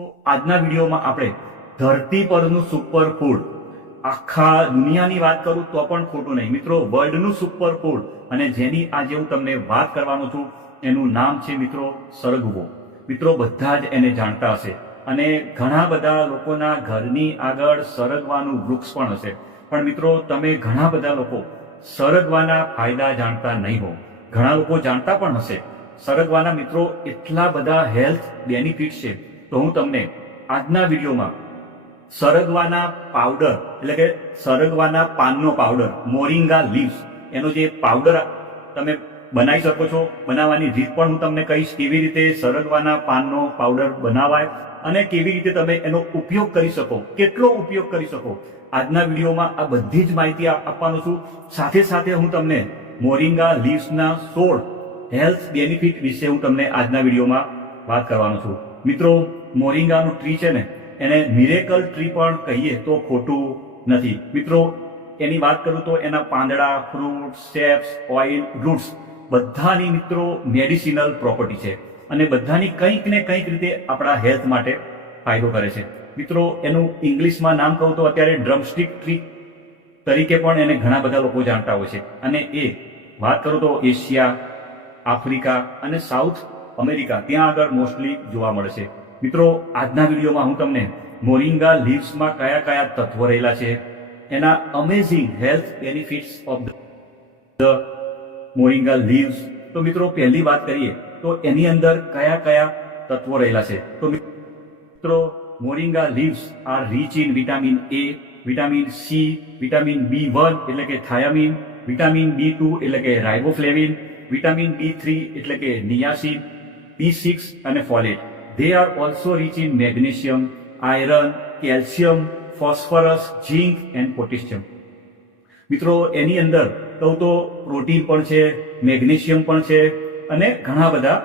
તો આજના વિડીયોમાં આપણે ધરતી પરનું સુપર ફૂડ, આખા દુનિયાની વાત કરું તો પણ ખોટું નહીં મિત્રો, વર્લ્ડનું સુપર ફૂડ અને જેની આજે હું તમને વાત કરવાનો છું એનું નામ છે મિત્રો સરગવો. મિત્રો બધા જ એને જાણતા હશે અને ઘણા બધા લોકોના ઘરની આગળ સરગવાનું વૃક્ષ પણ હશે. પણ મિત્રો તમે ઘણા બધા લોકો સરગવાના ફાયદા જાણતા નહીં હો. ઘણા લોકો જાણતા પણ હશે. સરગવાના મિત્રો એટલા બધા હેલ્થ બેનિફિટ છે, તો હું તમને આજના વિડીયોમાં સરગવાના પાવડર એટલે કે સરગવાના પાનનો પાવડર, મોરિંગા લીવ્સ, એનો જે પાવડર તમે બનાવી શકો છો, બનાવવાની રીત પણ હું તમને કહીશ, કેવી રીતે સરગવાના પાનનો પાવડર બનાવાય અને કેવી રીતે તમે એનો ઉપયોગ કરી શકો, કેટલો ઉપયોગ કરી શકો. આજના વિડીયોમાં આ બધી જ માહિતી આપવાનો છું. સાથે સાથે હું તમને મોરિંગા લીવ્સના 16 હેલ્થ બેનિફિટ વિશે હું તમને આજના વિડીયોમાં વાત કરવાનો છું. મિત્રો મોરિંગાનું ટ્રી છે ને, એને મિરેકલ ટ્રી પણ કહીએ તો ખોટું નથી. મિત્રો એની વાત કરું તો એના પાંદડા, ફ્રૂટ, સેપ્સ, ઓઇલ, રૂટ્સ બધાની મિત્રો મેડિસિનલ પ્રોપર્ટી છે અને બધાની કંઈક ને કંઈક રીતે આપણા હેલ્થ માટે ફાયદો કરે છે. મિત્રો એનું ઇંગ્લિશમાં નામ કહું તો અત્યારે ડ્રમસ્ટિક ટ્રી તરીકે પણ એને ઘણા બધા લોકો જાણતા હોય છે. અને એ વાત કરું તો એશિયા, આફ્રિકા અને સાઉથ અમેરિકા ત્યાં આગળ મોસ્ટલી જોવા મળે છે. મિત્રો આજના વિડીયોમાં હું તમને મોરિંગા લીવ્સમાં કયા કયા તત્વો રહેલા છે, એના amazing health benefits of the moringa leaves. તો મિત્રો પહેલી વાત કરીએ તો એની અંદર કયા કયા તત્વો રહેલા છે. તો મિત્રો moringa leaves are rich in vitamin A, vitamin C, vitamin B1 એટલે કે થાયામીન, વિટામિન B2 એટલે કે રાઇબોફ્લેવિન, વિટામિન B3 એટલે કે નિયાસિન, B6 અને folate. They are also rich in magnesium, iron, calcium, phosphorus, zinc and potassium. મિત્રો એની અંદર કહું તો પ્રોટીન પણ છે, મેગ્નેશિયમ પણ છે અને ઘણા બધા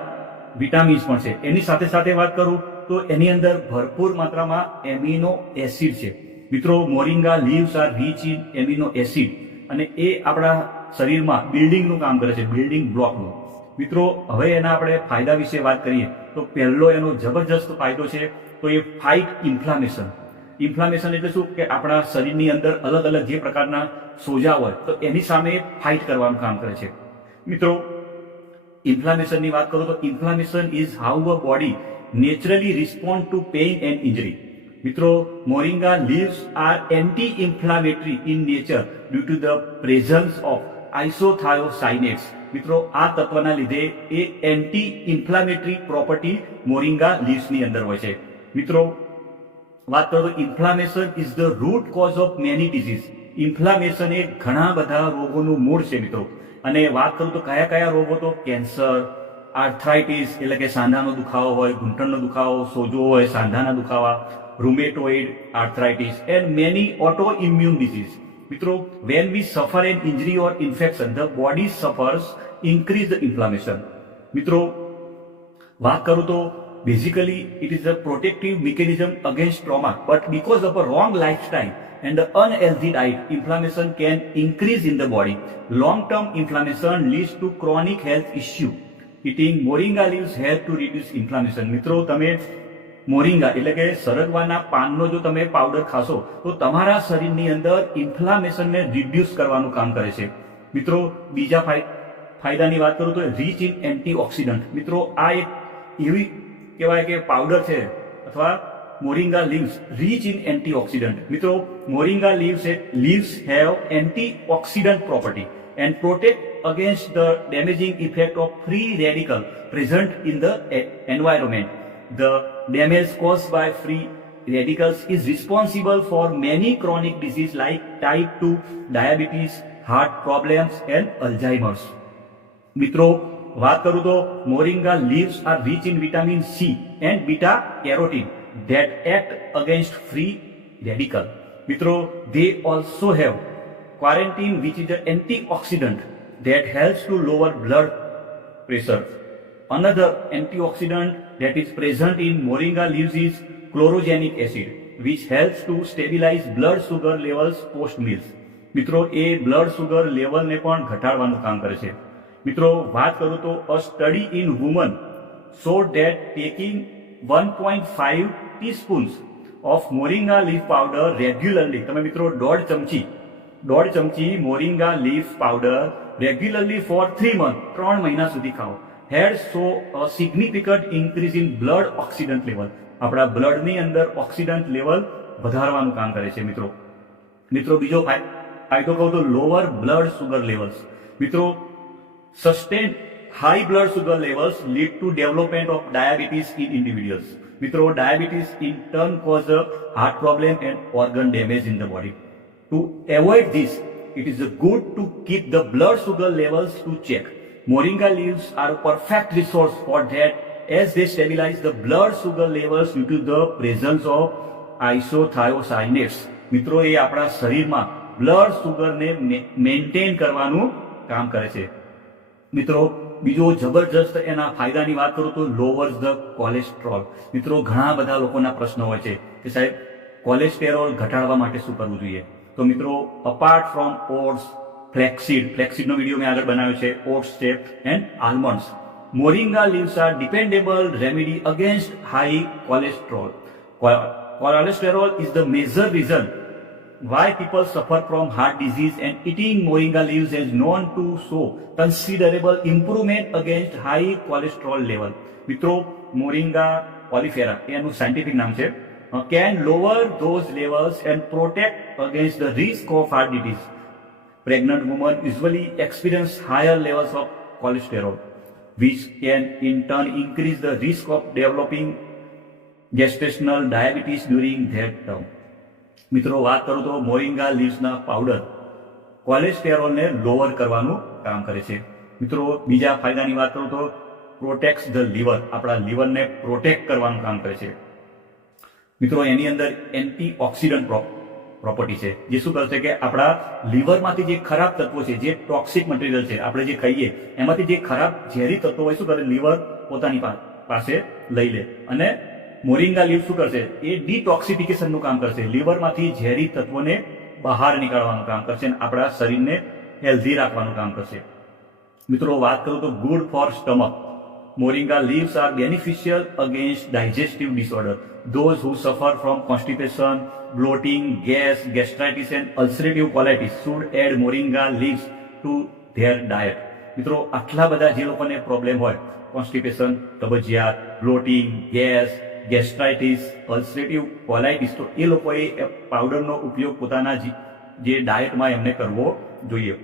વિટામિન્સ પણ છે. એની સાથે સાથે વાત કરું તો એની અંદર ભરપૂર માત્રામાં એમિનો એસિડ છે. મિત્રો moringa leaves are rich in amino acid અને એ આપણા શરીરમાં બિલ્ડિંગનું કામ કરે છે, બિલ્ડિંગ બ્લોકનું. મિત્રો હવે એના આપણે ફાયદા વિશે વાત કરીએ તો પહેલો એનો જબરજસ્ત ફાયદો છે તો એ ફાઇટ ઇન્ફ્લામેશન. ઇન્ફ્લામેશન એટલે શું કે આપણા શરીરની અંદર અલગ અલગ જે પ્રકારના સોજા હોય તો એની સામે ફાઇટ કરવાનું કામ કરે છે. મિત્રો ઇન્ફ્લામેશનની વાત કરું તો inflammation is how a body naturally respond to pain and injury. મિત્રો moringa leaves are anti inflammatory in nature due to the presence of isothiocyanates. મિત્રો આ તત્વના લીધે એ એન્ટી ઇન્ફ્લામેટરી પ્રોપર્ટી મોરિંગા લીવ્સની અંદર હોય છે. મિત્રો વાત કરું તો inflammation is the root cause of many disease. Inflammation એ ઘણા બધા રોગોનું મૂળ છે મિત્રો. અને વાત કરું તો કયા કયા રોગો, તો કેન્સર, આર્થરાઇટિસ એટલે કે સાંધાનો દુખાવો હોય, ઘૂંટણનો દુખાવો, સોજો હોય, સાંધાના દુખાવા, rheumatoid arthritis and many auto immune disease. મિત્રો when we suffer an injury or infection, the body suffers increased inflammation. મિત્રો વાત કરું તો basically it is a protective mechanism against trauma, but because of a wrong lifestyle and an unhealthy diet, inflammation can increase in the body. Long term inflammation leads to chronic health issue. Eating moringa leaves help to reduce inflammation. મિત્રો તમે moringa એટલે કે સરગવાના પાનનો જો તમે powder ખાશો તો તમારા શરીરની અંદર ઇન્ફ્લામેશનને રિડ્યુસ કરવાનું કામ કરે છે. મિત્રો બીજા ફાયદાની વાત કરું તો રીચ ઇન એન્ટીઓક્સિડન્ટ. મિત્રો આ એક એવી કહેવાય કે પાવડર છે અથવા moringa leaves rich in antioxidant. મિત્રો moringa leaves have antioxidant property and protect against the damaging effect of free radical present in the environment. The damage caused by free radicals is responsible for many chronic diseases like type 2 diabetes, heart problems and Alzheimer's. મિત્રો વાત કરું તો moringa leaves are rich in vitamin C and beta carotene that act against free radical. મિત્રો they also have quarantine, which is an antioxidant that helps to lower blood pressure. Another antioxidant that is present in moringa leaves is chlorogenic acid, which helps to stabilize blood sugar levels post meals. મિત્રો એ blood sugar લેવલને પણ ઘટાડવાનું કામ કરે છે. મિત્રો વાત કરું તો a study in women showed that taking 1.5 teaspoons of moringa leaf powder regularly. તમે મિત્રો 1.5 ચમચી moringa leaf powder regularly for 3 months 3 મહિના સુધી ખાઓ. Had so a significant increase in blood oxidant level. આપણા બ્લડની અંદર ઓક્સિડન્ટ લેવલ વધારવાનું કામ કરે છે મિત્રો. બીજો ફાયદો કહું તો લોઅર બ્લડ સુગર લેવલ્સ. મિત્રો sustained high blood sugar levels lead to development of diabetes in individuals. મિત્રો diabetes in turn cause heart problem and organ damage in the body. To avoid this, it is good to keep the blood sugar levels to check. Moringa leaves are a perfect resource for that as they stabilize the blood sugar levels due to the presence of isothiocyanates. મિત્રો એ આપણા શરીરમાં blood સુગરને maintain કરવાનું કામ કરે છે. મિત્રો બીજો જબરજસ્ત એના ફાયદાની વાત કરું તો લોવર્સ ધ કોલેસ્ટ્રોલ. મિત્રો ઘણા બધા લોકોના પ્રશ્નો હોય છે કે સાહેબ કોલેસ્ટેરોલ ઘટાડવા માટે શું કરવું જોઈએ. તો મિત્રો અપાર્ટ ફ્રોમ ઓટ્સ, ફ્લેક્સીડનો વિડીયો મેં આગળ બનાવ્યો છે, ઓટ્સ છે and almonds. Moringa leaves R dependable remedy against high cholesterol. Cholesterol is the major reason why people suffer from heart disease, and eating moringa leaves is known to show considerable improvement against high cholesterol level. મિત્રો moringa ઓલિફેરા એનું scientific નામ છે, can lower those levels and protect against the risk of heart disease. Pregnant women usually experience higher levels of cholesterol, which can in turn increase the risk of developing gestational diabetes during their term. મિત્રો વાત કરું તો moringa લીવ્સના powder કોલેસ્ટેરોલને lower કરવાનું કામ કરે છે. મિત્રો બીજા ફાયદાની વાત કરું તો પ્રોટેક્ટ્સ ધ લીવર. આપણા લીવરને પ્રોટેક્ટ કરવાનું કામ કરે છે. મિત્રો એની અંદર એન્ટીઓક્સિડન્ટ પ્રોપર્ટી છે, જે શું કરશે કે આપણા લીવરમાંથી જે ખરાબ તત્વો છે, જે ટોક્સિક મટીરિયલ છે, આપણે જે ખાઈએ એમાંથી જે ખરાબ ઝેરી તત્વો હોય શું કરે, લીવર પોતાની પાસે લઈ લે. અને મોરિંગા લીવ શું કરશે, એ ડિટોક્સિફિકેશનનું કામ કરશે. લીવરમાંથી ઝેરી તત્વોને બહાર નીકાળવાનું કામ કરશે અને આપણા શરીરને હેલ્ધી રાખવાનું કામ કરશે. મિત્રો વાત કરું તો good for stomach. Moringa leaves are beneficial against digestive disorder. Those who suffer from constipation, bloating, gas, gastritis and ulcerative colitis should add moringa leaves to their diet. મિત્રો આટલા બધા જે લોકોને પ્રોબ્લેમ હોય, કોન્સ્ટિપેશન, કબજિયાત, bloating, gas, gastritis, ulcerative colitis, તો એ લોકોએ પાવડરનો ઉપયોગ પોતાના જે ડાયટમાં એમને કરવો જોઈએ.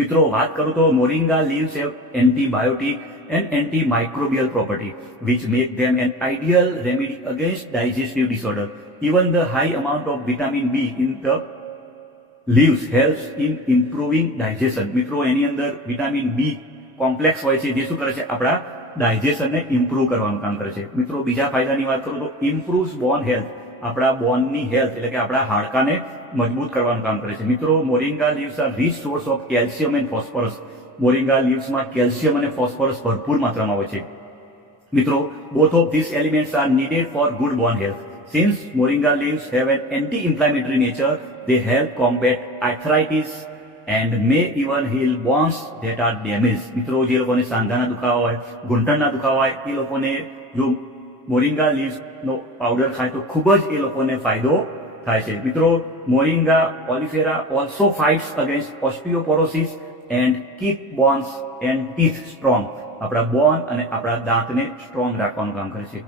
મિત્રો વાત કરું તો moringa leaves have antibiotic and antimicrobial property which make them an ideal remedy against digestive disorder. Even the high amount of vitamin B in the leaves helps in improving digestion. મિત્રો એની અંદર વિટામિન બી કોમ્પ્લેક્સ હોય છે, જે શું કરે છે, આપણા ડાયજેશનને improve કરવાનું કામ કરે છે. મિત્રો બીજા ફાયદાની વાત કરું તો ઇમ્પ્રુવ્સ બોન હેલ્થ. આપણા બોનની હેલ્થ એટલે કે આપણા હાડકાને મજબૂત કરવાનું કામ કરે છે. મિત્રો moringa leaves are rich source of calcium and phosphorus. Moringa લીવ્સમાં કેલ્શિયમ અને ફોસ્ફરસ ભરપૂર માત્રામાં હોય છે. મિત્રો both of this elements are needed for good bone health. Since moringa leaves have an anti inflammatory nature, they help combat arthritis and may even heal bones that are damaged. મિત્રો જે લોકોને સાંધાના દુખાવા હોય, ઘૂંટણના દુખાવા હોય, એ લોકોને જો મોરિંગા લીવ્સનો પાવડર ખાય તો ખૂબ જ એ લોકોને ફાયદો થાય છે. મિત્રો moringa oleifera also fights against osteoporosis and keep bones and teeth strong. આપણા બોન અને આપણા દાંતને સ્ટ્રોંગ રાખવાનું કામ કરે છે.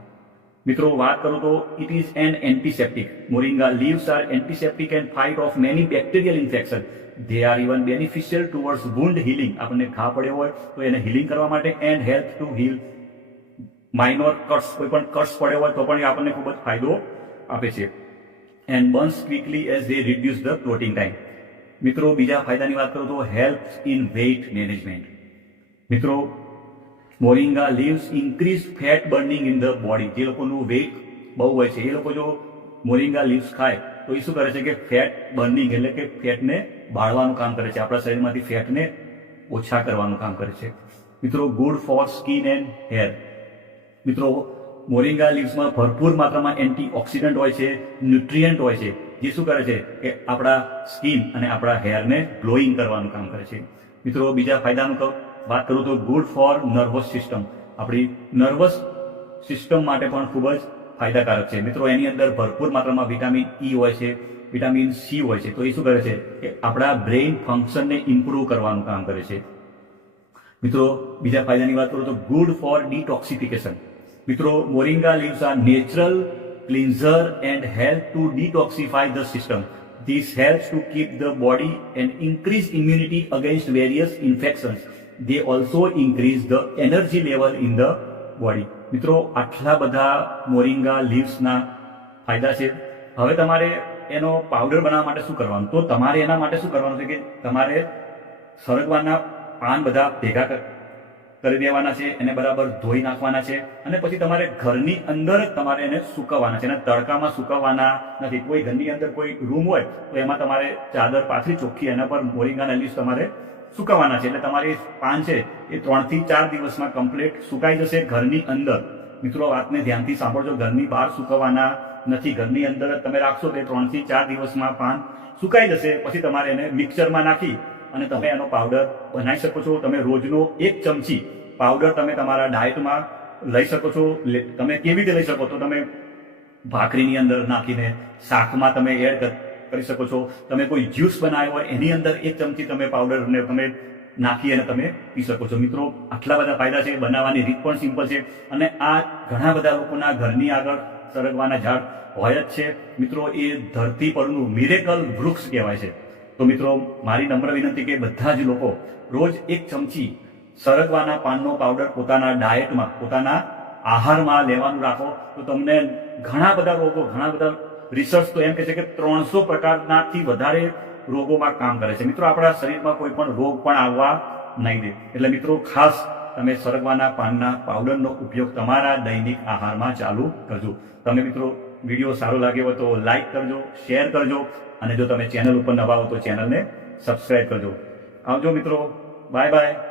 મિત્રો વાત કરું તો it is an antiseptic. Moringa leaves R antiseptic and fight of many bacterial infection. They are even beneficial towards wound healing. આપણને ઘા પડ્યો હોય તો એને હીલિંગ કરવા માટે, and help to heal minor cuts. કોઈ પણ કટ્સ પડ્યો હોય તો પણ એ આપણને ખૂબ જ ફાયદો આપે છે. And burns quickly as they reduce the clotting time. મિત્રો બીજા ફાયદાની વાત કરું તો હેલ્પ્સ ઇન વેઇટ મેનેજમેન્ટ. મિત્રો moringa leaves increase fat burning in the body. જે લોકોનું વેઇટ બહુ હોય છે એ લોકો જો મોરિંગા લીવ્સ ખાય તો એ શું કરે છે કે ફેટ બર્નિંગ એટલે કે ફેટને બાળવાનું કામ કરે છે. આપણા શરીરમાંથી ફેટને ઓછા કરવાનું કામ કરે છે. મિત્રો good for skin and hair. મિત્રો મોરિંગા લીવ્સમાં ભરપૂર માત્રામાં એન્ટીઓક્સિડન્ટ હોય છે, ન્યુટ્રિયન્ટ હોય છે, જે શું કરે છે કે આપણા સ્કિન અને આપણા હેરને ગ્લોઈંગ કરવાનું કામ કરે છે. મિત્રો બીજા ફાયદાનું વાત કરું તો ગુડ ફોર નર્વસ સિસ્ટમ. આપણી નર્વસ સિસ્ટમ માટે પણ ખૂબ જ ફાયદાકારક છે મિત્રો. એની અંદર ભરપૂર માત્રામાં વિટામિન ઈ હોય છે, વિટામિન સી હોય છે. તો એ શું કરે છે કે આપણા બ્રેઇન ફંક્શનને ઇમ્પ્રૂવ કરવાનું કામ કરે છે. મિત્રો બીજા ફાયદાની વાત કરું તો ગુડ ફોર ડિટોક્સિફિકેશન. મિત્રો moringa leaves R natural cleanser and help to detoxify the system. This helps to keep the body and increase immunity against various infections. They also increase the energy level in the body. મિત્રો આટલા બધા moringa લીવ્સના ફાયદા છે. હવે તમારે એનો powder બનાવવા માટે શું કરવાનું? તો તમારે એના માટે શું કરવાનું છે કે તમારે સરગવાના પાન બધા ભેગા કરી દેવાના છે, એને બરાબર ધોઈ નાખવાના છે અને પછી તમારે ઘરની અંદર જ તમારે એને સુકવવાના છે. અને તડકામાં સુકવવાના નથી. કોઈ ઘરની અંદર કોઈ રૂમ હોય તો એમાં તમારે ચાદર પાથરી ચોખ્ખી એના પર મોરિંગાના લીવ્સ તમારે સુકવવાના છે. એટલે તમારી પાન છે એ 3 થી 4 દિવસમાં કમ્પ્લીટ સુકાઈ જશે ઘરની અંદર. મિત્રો વાતને ધ્યાનથી સાંભળજો, ઘરની બહાર સુકવવાના નથી. ઘરની અંદર જ તમે રાખશો તો 3 થી 4 દિવસમાં પાન સુકાઈ જશે. પછી તમારે એને મિક્સરમાં નાખી અને તમે એનો પાવડર બનાવી શકો છો. તમે રોજનો 1 ચમચી પાવડર તમે તમારા ડાયટમાં લઈ શકો છો. તમે કેવી રીતે લઈ શકો? તો તમે ભાખરીની અંદર નાખીને શાકમાં તમે એડ કરી શકો છો. તમે કોઈ જ્યુસ બનાવ્યો હોય એની અંદર 1 ચમચી તમે પાવડરને તમે નાખી અને તમે પી શકો છો. મિત્રો આટલા બધા ફાયદા છે. બનાવવાની રીત પણ સિમ્પલ છે અને આ ઘણા બધા લોકોના ઘરની આગળ સરગવાના ઝાડ હોય જ છે. મિત્રો એ ધરતી પરનું મિરેકલ વૃક્ષ કહેવાય છે. તો મિત્રો મારી નમ્ર વિનંતી કે બધા જ લોકો રોજ 1 ચમચી સરગવાના પાનનો પાવડર પોતાના ડાયટમાં, પોતાના આહારમાં લેવાનું રાખો તો તમને ઘણા બધા રોગો, ઘણા બધા રિસર્ચ તો એમ કહે છે કે 300 પ્રકારનાથી વધારે રોગોમાં કામ કરે છે. મિત્રો આપણા શરીરમાં કોઈ પણ રોગ પણ આવવા નહીં દે. એટલે મિત્રો ખાસ તમે સરગવાના પાનના પાવડરનો ઉપયોગ તમારા દૈનિક આહારમાં ચાલુ કરજો. તમને મિત્રો વિડીયો સારો લાગ્યો હોય તો લાઈક કરજો, શેર કરજો અને જો તમે ચેનલ ઉપર નવા હો તો ચેનલને સબસ્ક્રાઇબ કરજો. આવજો મિત્રો, બાય બાય.